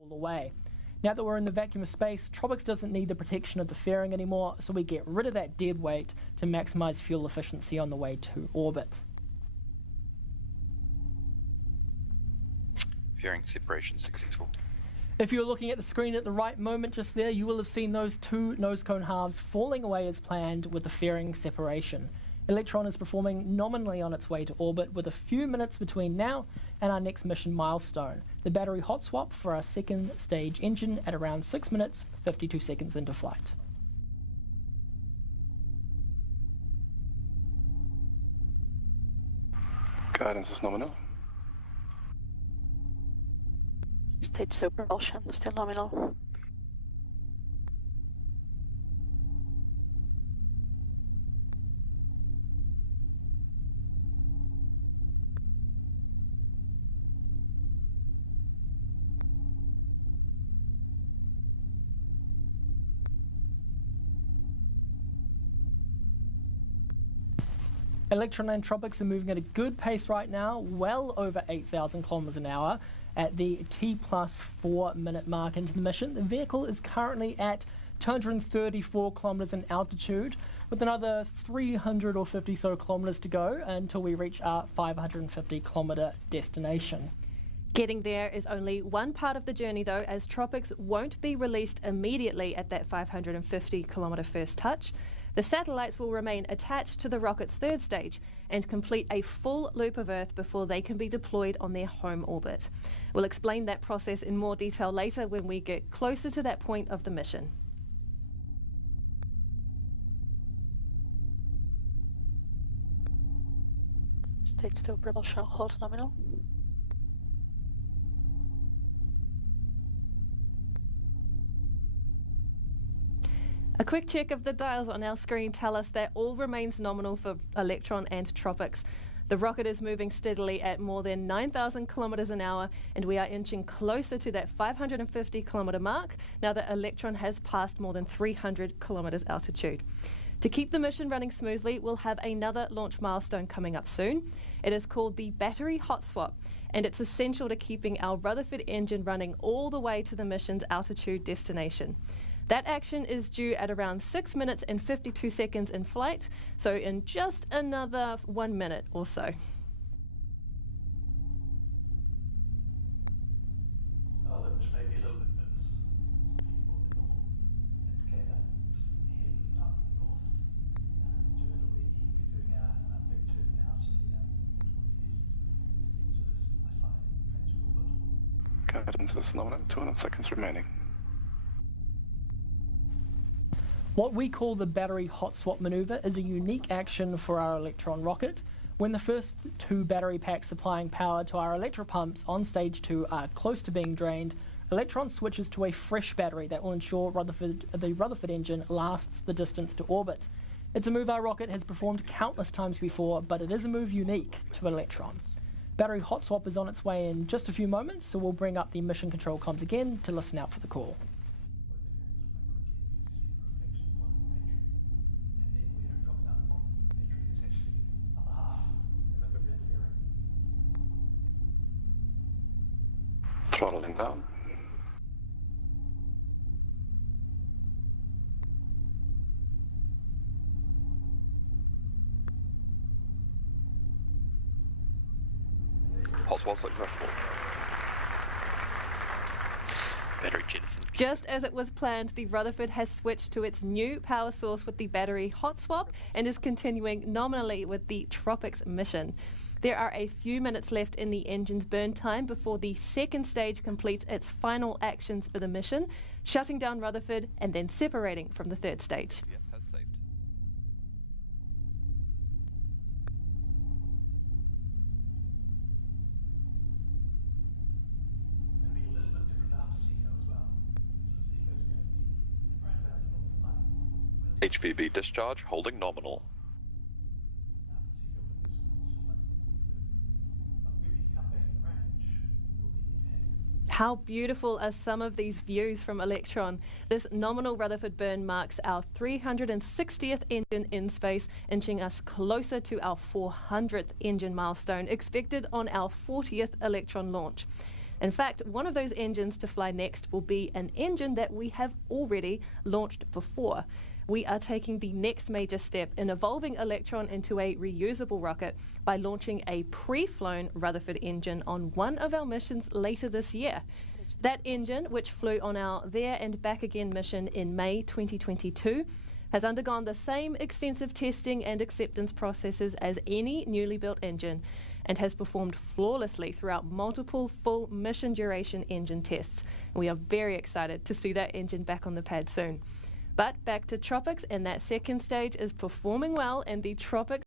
all the way. Now that we're in the vacuum of space, Tropics doesn't need the protection of the fairing anymore, so we get rid of that dead weight to maximize fuel efficiency on the way to orbit. Fairing separation successful. If you're looking at the screen at the right moment just there, you will have seen those two nose cone halves falling away as planned with the fairing separation. Electron is performing nominally on its way to orbit with a few minutes between now and our next mission milestone, the battery hot swap for our second stage engine at around 6 minutes, 52 seconds into flight. Guidance is nominal. Stage 2 propulsion, still nominal. Electron and Tropics are moving at a good pace right now, well over 8,000 kilometers an hour at the T+4 minute mark into the mission. The vehicle is currently at 234 kilometers in altitude, with another 300 or 50 so kilometers to go until we reach our 550 kilometer destination. Getting there is only one part of the journey though, as Tropics won't be released immediately at that 550 kilometer first touch. The satellites will remain attached to the rocket's third stage and complete a full loop of Earth before they can be deployed on their home orbit. We'll explain that process in more detail later when we get closer to that point of the mission. Stage 2 propulsion hold nominal. A quick check of the dials on our screen tell us that all remains nominal for Electron and Tropics. The rocket is moving steadily at more than 9,000 kilometers an hour, and we are inching closer to that 550 kilometer mark now that Electron has passed more than 300 kilometers altitude. To keep the mission running smoothly, we'll have another launch milestone coming up soon. It is called the battery hot swap, and it's essential to keeping our Rutherford engine running all the way to the mission's altitude destination. That action is due at around 6 minutes and 52 seconds in flight, so in just another 1 minute or so. Guidance is nominal, 200 seconds remaining. What we call the battery hot swap maneuver is a unique action for our Electron rocket. When the first two battery packs supplying power to our electropumps on stage 2 are close to being drained, Electron switches to a fresh battery that will ensure the Rutherford engine lasts the distance to orbit. It's a move our rocket has performed countless times before, but it is a move unique to Electron. Battery hot swap is on its way in just a few moments, so we'll bring up the mission control comms again to listen out for the call. Throttling down. Hot swap successful. Battery jettison. Just as it was planned, the Rutherford has switched to its new power source with the battery hot swap and is continuing nominally with the Tropics mission. There are a few minutes left in the engine's burn time before the second stage completes its final actions for the mission, shutting down Rutherford and then separating from the third stage. Yes, has saved. Going to be a little bit different after SECO as well. So SECO is going to be right about the north line. HVB discharge holding nominal. How beautiful are some of these views from Electron? This nominal Rutherford burn marks our 360th engine in space, inching us closer to our 400th engine milestone, expected on our 40th Electron launch. In fact, one of those engines to fly next will be an engine that we have already launched before. We are taking the next major step in evolving Electron into a reusable rocket by launching a pre-flown Rutherford engine on one of our missions later this year. That engine, which flew on our There and Back Again mission in May 2022, has undergone the same extensive testing and acceptance processes as any newly built engine and has performed flawlessly throughout multiple full mission duration engine tests. We are very excited to see that engine back on the pad soon. But back to Tropics, and that second stage is performing well, and the Tropics